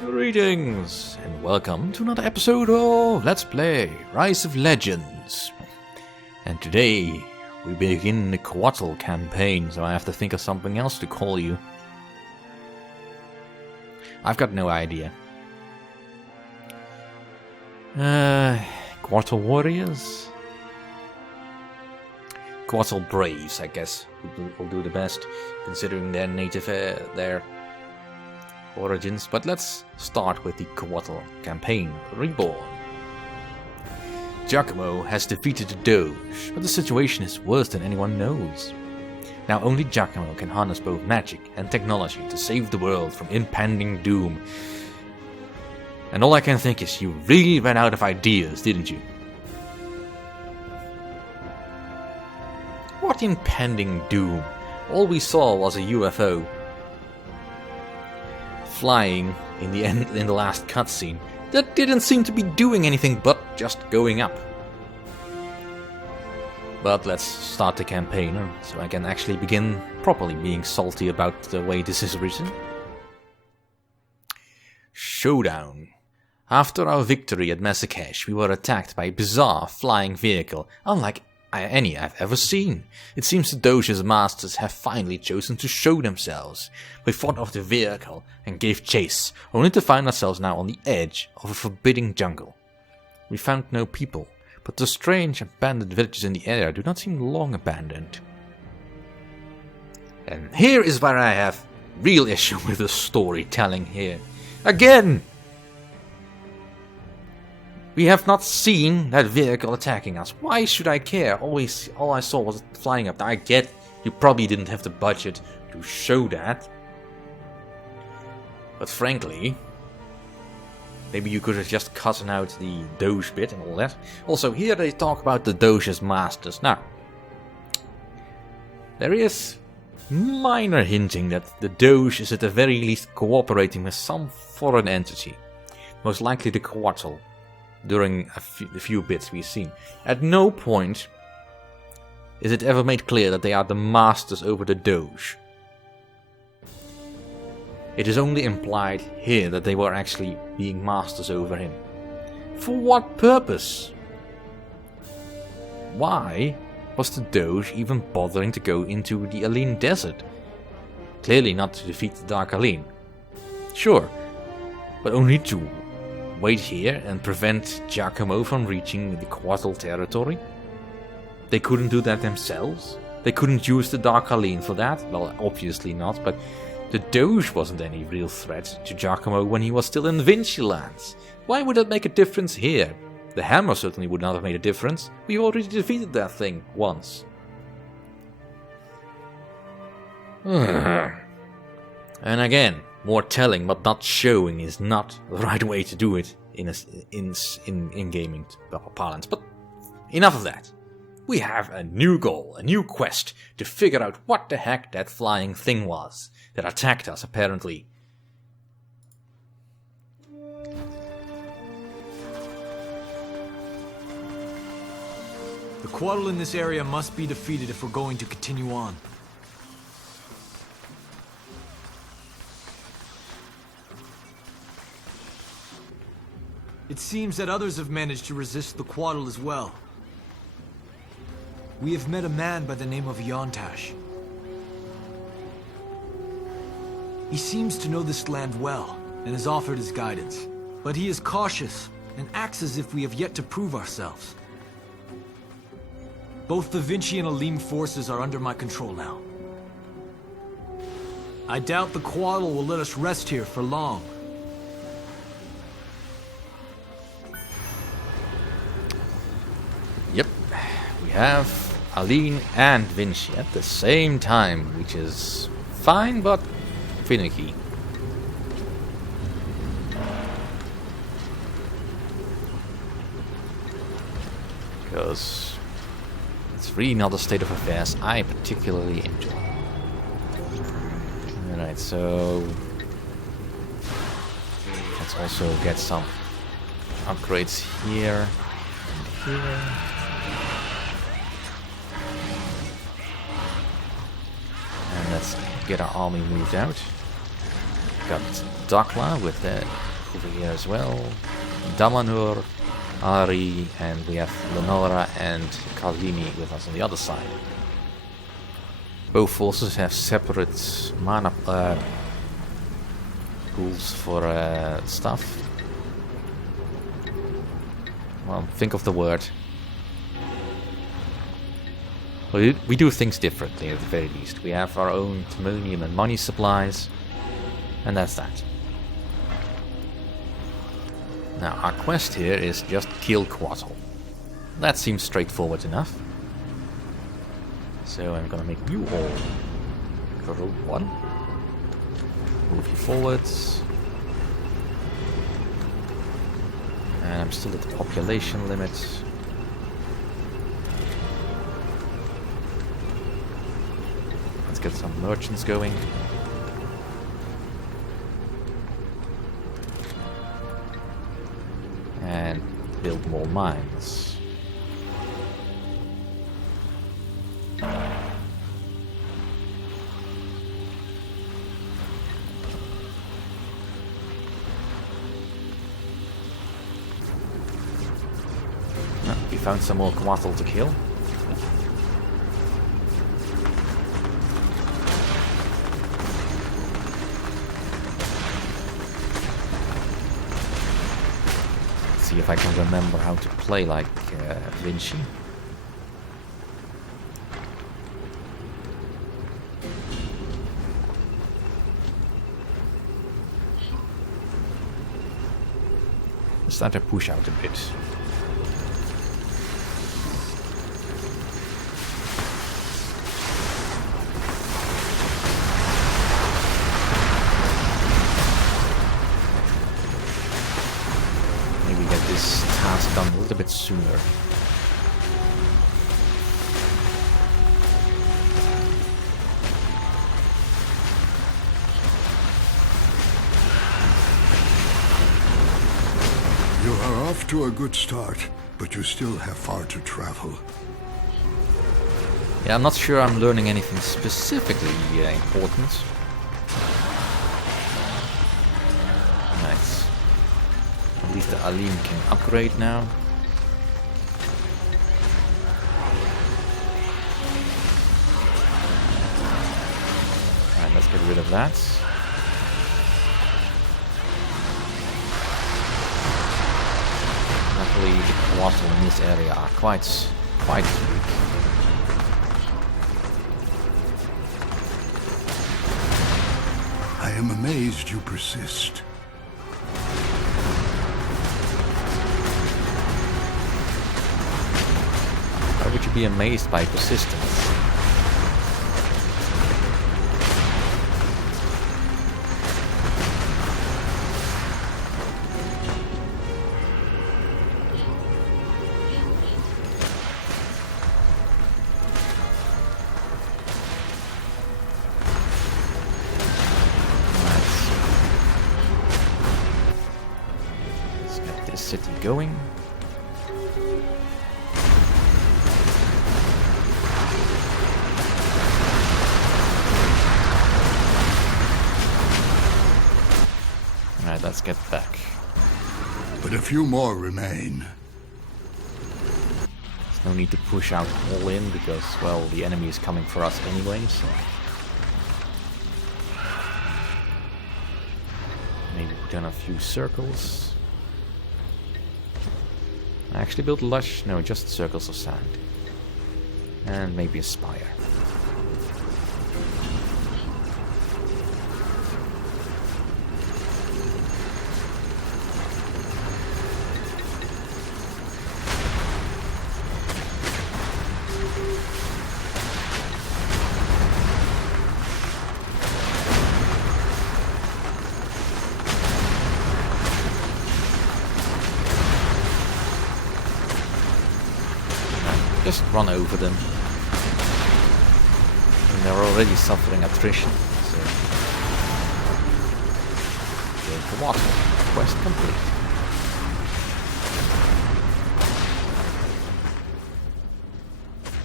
Greetings and welcome to another episode of Let's Play Rise of Legends. And today we begin the Cuotl campaign, so I have to think of something else to call you. I've got no idea. Cuotl Warriors? Cuotl Braves, I guess, will do the best, considering their native, their origins. But let's start with the Cuotl campaign, Reborn. Giacomo has defeated the Doge, but the situation is worse than anyone knows. Now only Giacomo can harness both magic and technology to save the world from impending doom. And all I can think is, you really ran out of ideas, didn't you? What impending doom? All we saw was a UFO flying in the last cutscene that didn't seem to be doing anything but just going up. But let's start the campaign so I can actually begin properly being salty about the way this is written. Showdown. After our victory at Massacre, we were attacked by a bizarre flying vehicle, unlike any I've ever seen. It seems the Doge's masters have finally chosen to show themselves. We fought off the vehicle and gave chase, only to find ourselves now on the edge of a forbidding jungle. We found no people, but the strange abandoned villages in the area do not seem long abandoned. And here is where I have real issue with the storytelling here. Again! We have not seen that vehicle attacking us. Why should I care? All I saw was it flying up. I get you probably didn't have the budget to show that. But frankly, maybe you could have just cut out the Doge bit and all that. Also, here they talk about the Doge's masters. Now, there is minor hinting that the Doge is at the very least cooperating with some foreign entity. Most likely the Cuotl. During the few bits we've seen. At no point is it ever made clear that they are the masters over the Doge. It is only implied here that they were actually being masters over him. For what purpose? Why was the Doge even bothering to go into the Alin desert? Clearly not to defeat the Dark Alin. Sure, but only to wait here and prevent Giacomo from reaching the Cuotl territory? They couldn't do that themselves? They couldn't use the Dark Alin for that? Well, obviously not, but the Doge wasn't any real threat to Giacomo when he was still in Vinci lands. Why would that make a difference here? The hammer certainly would not have made a difference. We already defeated that thing once. And again, more telling but not showing is not the right way to do it in gaming parlance. But enough of that. We have a new goal, a new quest to figure out what the heck that flying thing was that attacked us apparently. The Cuotl in this area must be defeated if we're going to continue on. It seems that others have managed to resist the Cuotl as well. We have met a man by the name of Yontash. He seems to know this land well, and has offered his guidance. But he is cautious, and acts as if we have yet to prove ourselves. Both the Vinci and Alin forces are under my control now. I doubt the Cuotl will let us rest here for long. Yep, we have Alin and Vinci at the same time, which is fine but finicky. Because it's really not a state of affairs I particularly enjoy. Alright, so let's also get some upgrades here and here. And let's get our army moved out. got Dakla with over here as well. Damanur, Ari, and we have Lenora and Carlini with us on the other side. Both forces have separate mana pools for stuff. Well, think of the word. We do things differently at the very least. We have our own timonium and money supplies, and that's that. Now, our quest here is just kill Cuotl. That seems straightforward enough. So I'm gonna make you all Road 1. Move you forwards. And I'm still at the population limit. Let's get some merchants going. And build more mines. We found some more Cuotl to kill. See if I can remember how to play like Vinci. Start to push out a bit. Task done a little bit sooner. You are off to a good start, but you still have far to travel. Yeah, I'm not sure I'm learning anything specifically important. Nice. At least the Alin can upgrade now. Alright, let's get rid of that. Luckily the Cuotl in this area are quite weak. I am amazed you persist. Why would you be amazed by persistence? Let's get this city going. Alright, let's get back. But a few more remain. There's no need to push out all in because, well, the enemy is coming for us anyway, so... Maybe put down a few circles. I actually built lush... no, just circles of sand. And maybe a spire. Just run over them. And they're already suffering attrition, so... Okay, Cuotl. Quest complete.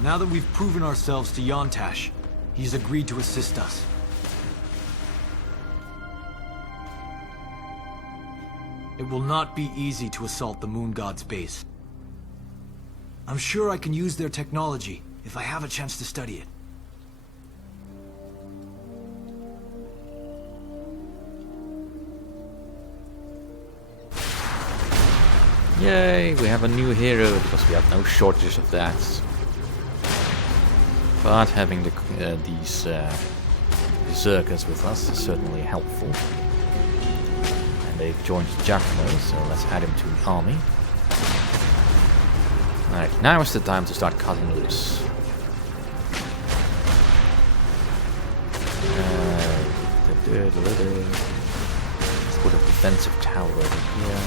Now that we've proven ourselves to Yontash, he's agreed to assist us. It will not be easy to assault the Moon God's base. I'm sure I can use their technology if I have a chance to study it. Yay, we have a new hero, because we have no shortage of that. But having these berserkers with us is certainly helpful. And they've joined Giacomo, so let's add him to the army. Alright, now is the time to start cutting loose. Let's put a defensive tower over here.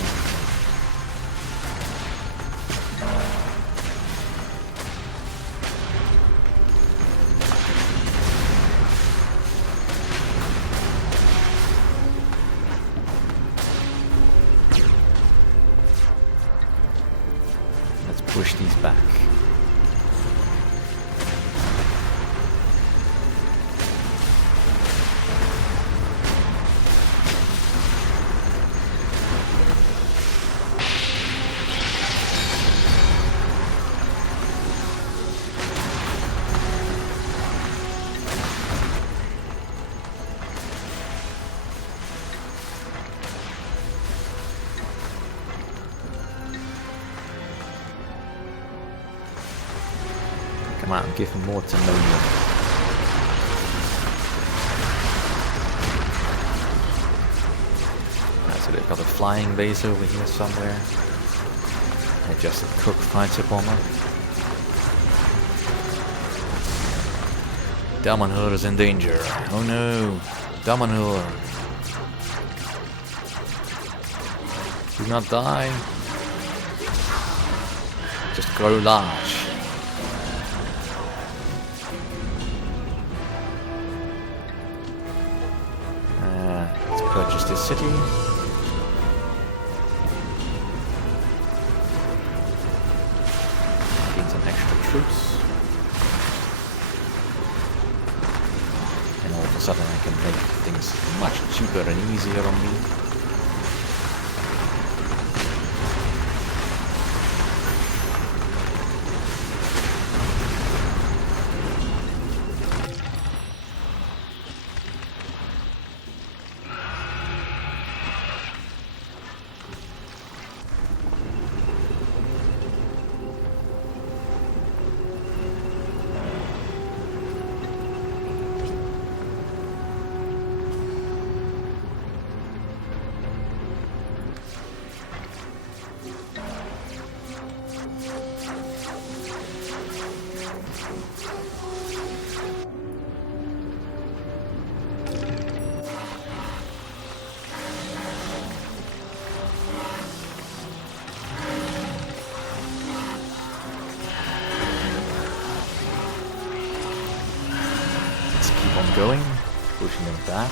Push these back. Come out and give him more Timonium. Right, so they've got a flying base over here somewhere. And just a Cook fighter bomber. Damanhur is in danger. Oh no! Damanhur! Do not die! Just grow large. Purchase this city. Gain some extra troops. And all of a sudden I can make things much cheaper and easier on me. Going, pushing them back.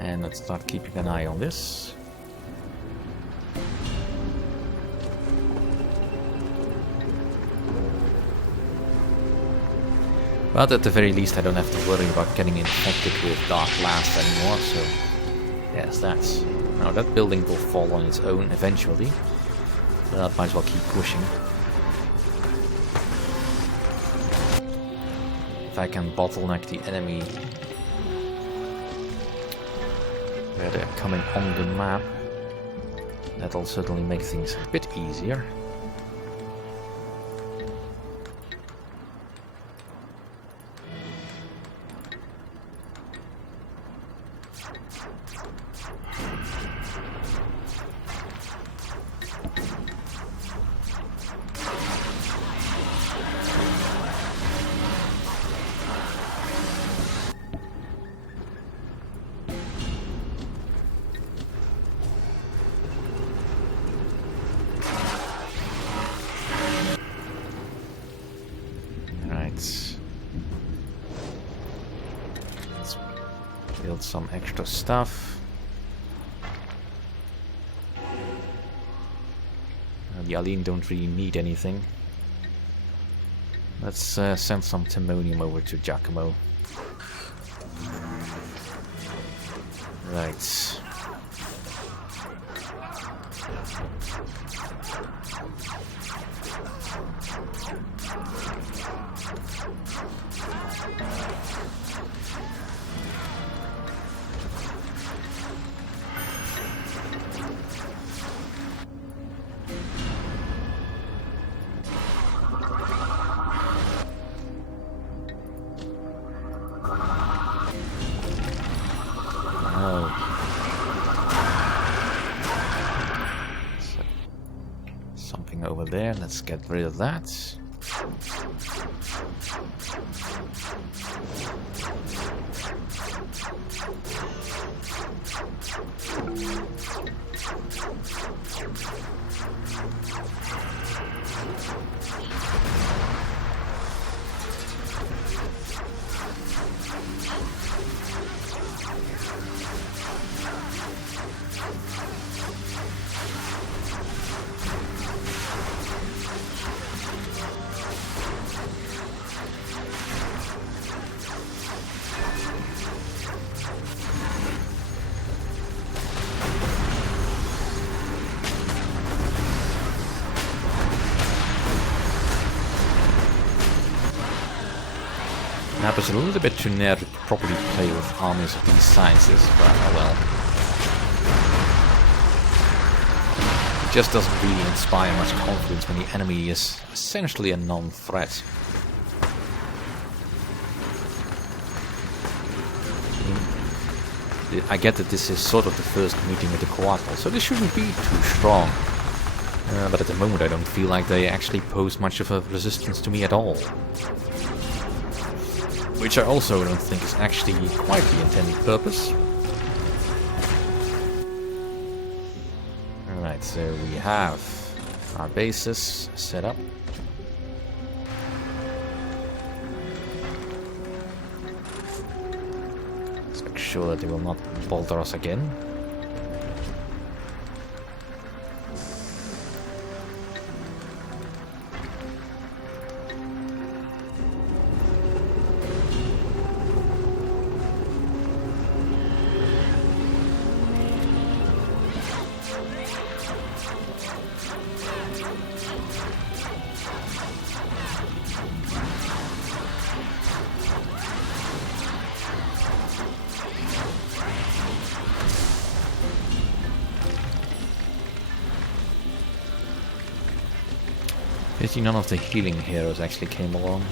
And let's start keeping an eye on this. But at the very least I don't have to worry about getting infected with Dark Blast anymore, so yes, that's... Now that building will fall on its own eventually, but I might as well keep pushing. If I can bottleneck the enemy where they're coming on the map, that'll certainly make things a bit easier. Build some extra stuff. The Alin don't really need anything. Let's send some timonium over to Giacomo. Right. Something over there, let's get rid of that. Now it's a little bit too near to properly play with armies of these sizes, but oh well. It just doesn't really inspire much confidence when the enemy is essentially a non-threat. I get that this is sort of the first meeting with the Cuotl, so this shouldn't be too strong. But at the moment I don't feel like they actually pose much of a resistance to me at all. Which I also don't think is actually quite the intended purpose. Alright, so we have our bases set up. Let's make sure that they will not bother us again. Pity none of the healing heroes actually came along.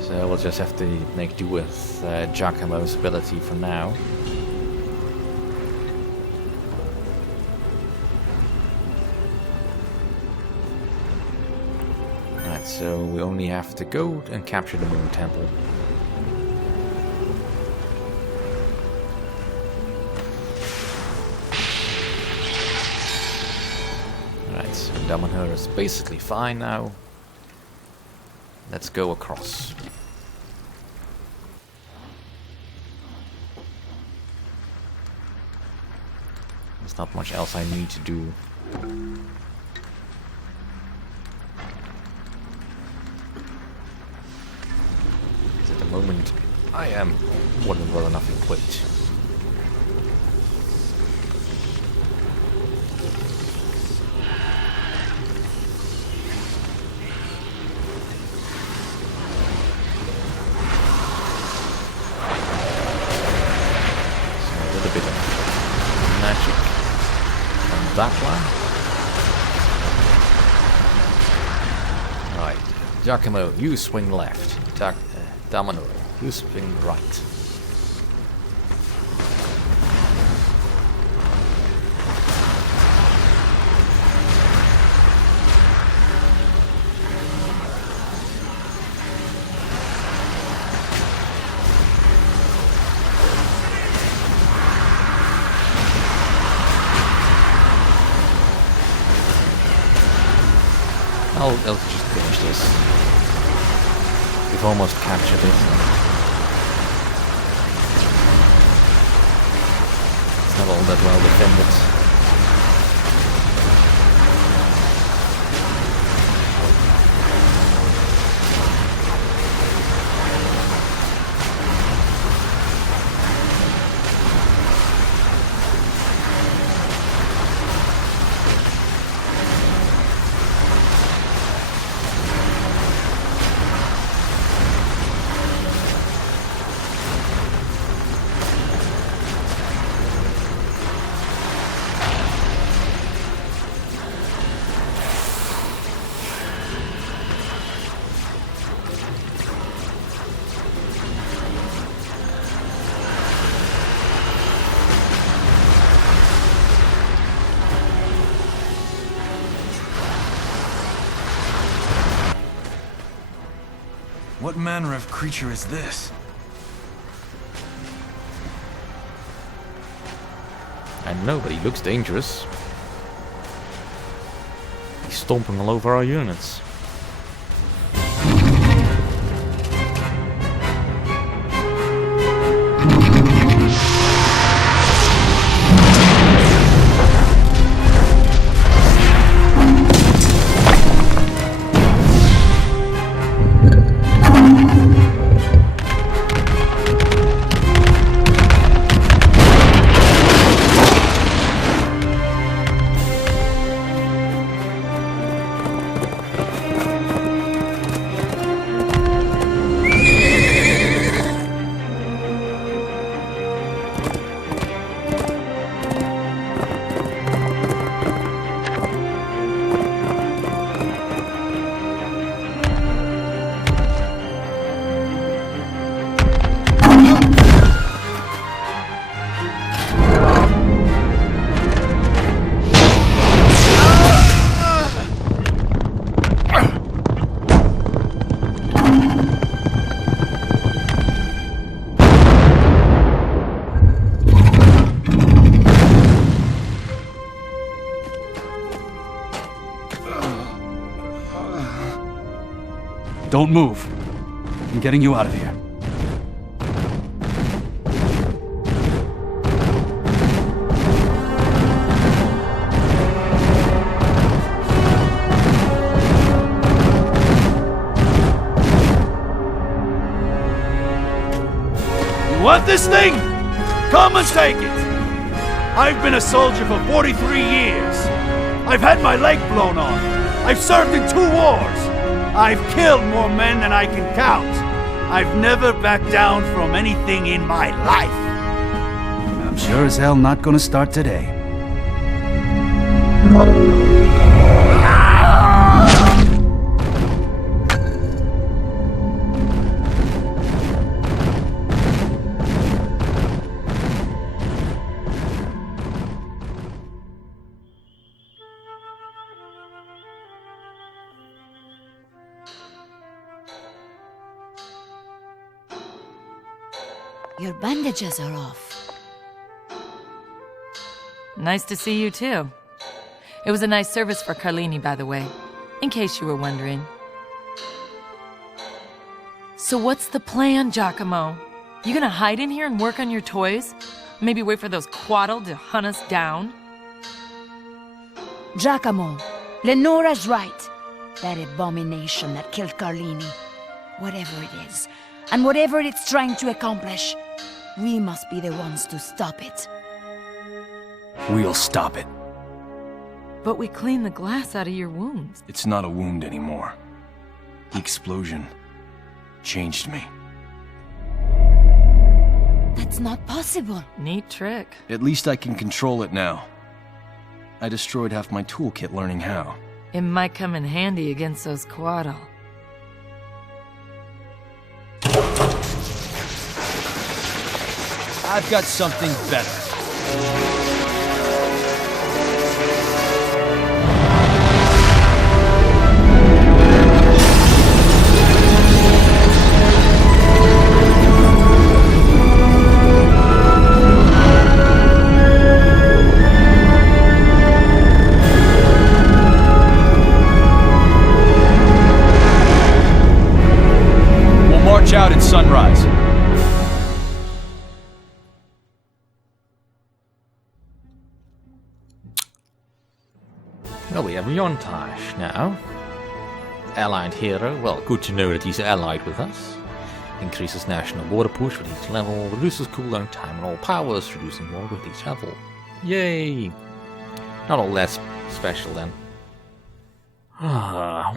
So we'll just have to make do with Giacomo's ability for now. Right, so we only have to go and capture the Moon Temple. Damanhur is basically fine now. Let's go across. There's not much else I need to do. At the moment, I am more than well enough equipped. That one. Right. Giacomo, you swing left. Damanhur, you swing right. I'll just finish this. We've almost captured it. It's not all that well defended. What manner of creature is this? I know, but he looks dangerous. He's stomping all over our units. Don't move. I'm getting you out of here. You want this thing? Come and take it! I've been a soldier for 43 years. I've had my leg blown off. I've served in 2 wars. I've killed more men than I can count. I've never backed down from anything in my life. I'm sure as hell not gonna start today. Your bandages are off. Nice to see you, too. It was a nice service for Carlini, by the way, in case you were wondering. So what's the plan, Giacomo? You gonna hide in here and work on your toys? Maybe wait for those Cuotl to hunt us down? Giacomo, Lenora's right. That abomination that killed Carlini. Whatever it is, and whatever it's trying to accomplish, we must be the ones to stop it. We'll stop it. But we cleaned the glass out of your wounds. It's not a wound anymore. The explosion changed me. That's not possible. Neat trick. At least I can control it now. I destroyed half my toolkit learning how. It might come in handy against those Cuotl. I've got something better. Well, we have Yontash now. Allied hero. Well, good to know that he's allied with us. Increases national border push with each level. Reduces cooldown time and all powers, reducing more with each level. Yay! Not all that special then.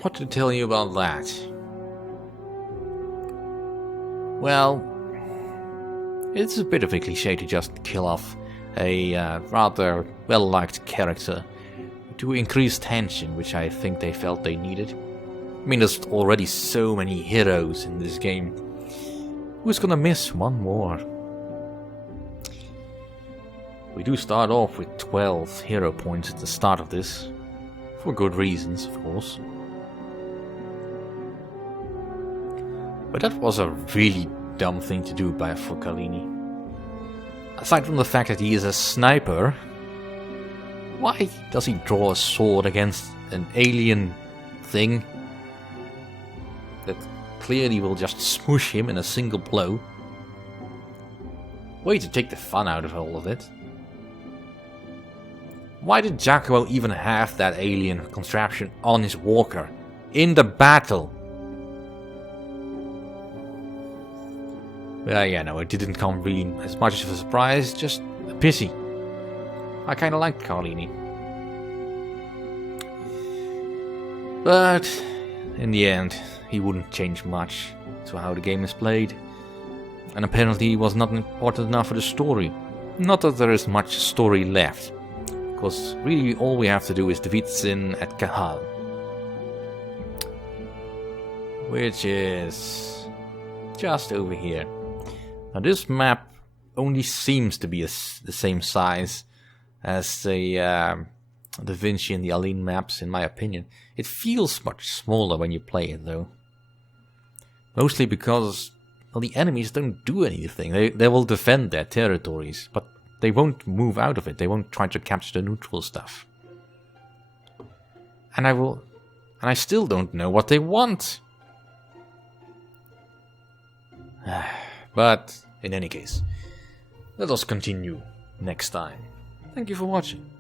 What to tell you about that? Well, it's a bit of a cliche to just kill off a rather well-liked character to increase tension, which I think they felt they needed. I mean, there's already so many heroes in this game. Who's gonna miss one more? We do start off with 12 hero points at the start of this. For good reasons, of course. But that was a really dumb thing to do for Carlini. Aside from the fact that he is a sniper, why does he draw a sword against an alien thing that clearly will just smush him in a single blow? Way to take the fun out of all of it. Why did Giacomo even have that alien contraption on his walker in the battle? Well, yeah, no, it didn't come really as much of a surprise, just a pity. I kinda liked Carlini. But in the end, he wouldn't change much to how the game is played. And apparently he was not important enough for the story. Not that there is much story left. Because really all we have to do is defeat Sin at Kahal. Which is just over here. Now this map only seems to be the same size as the Vinci and the Alin maps, in my opinion. It feels much smaller when you play it though. Mostly because, well, the enemies don't do anything. They will defend their territories, but they won't move out of it. They won't try to capture the neutral stuff. And I still don't know what they want. But in any case, let us continue next time. Thank you for watching.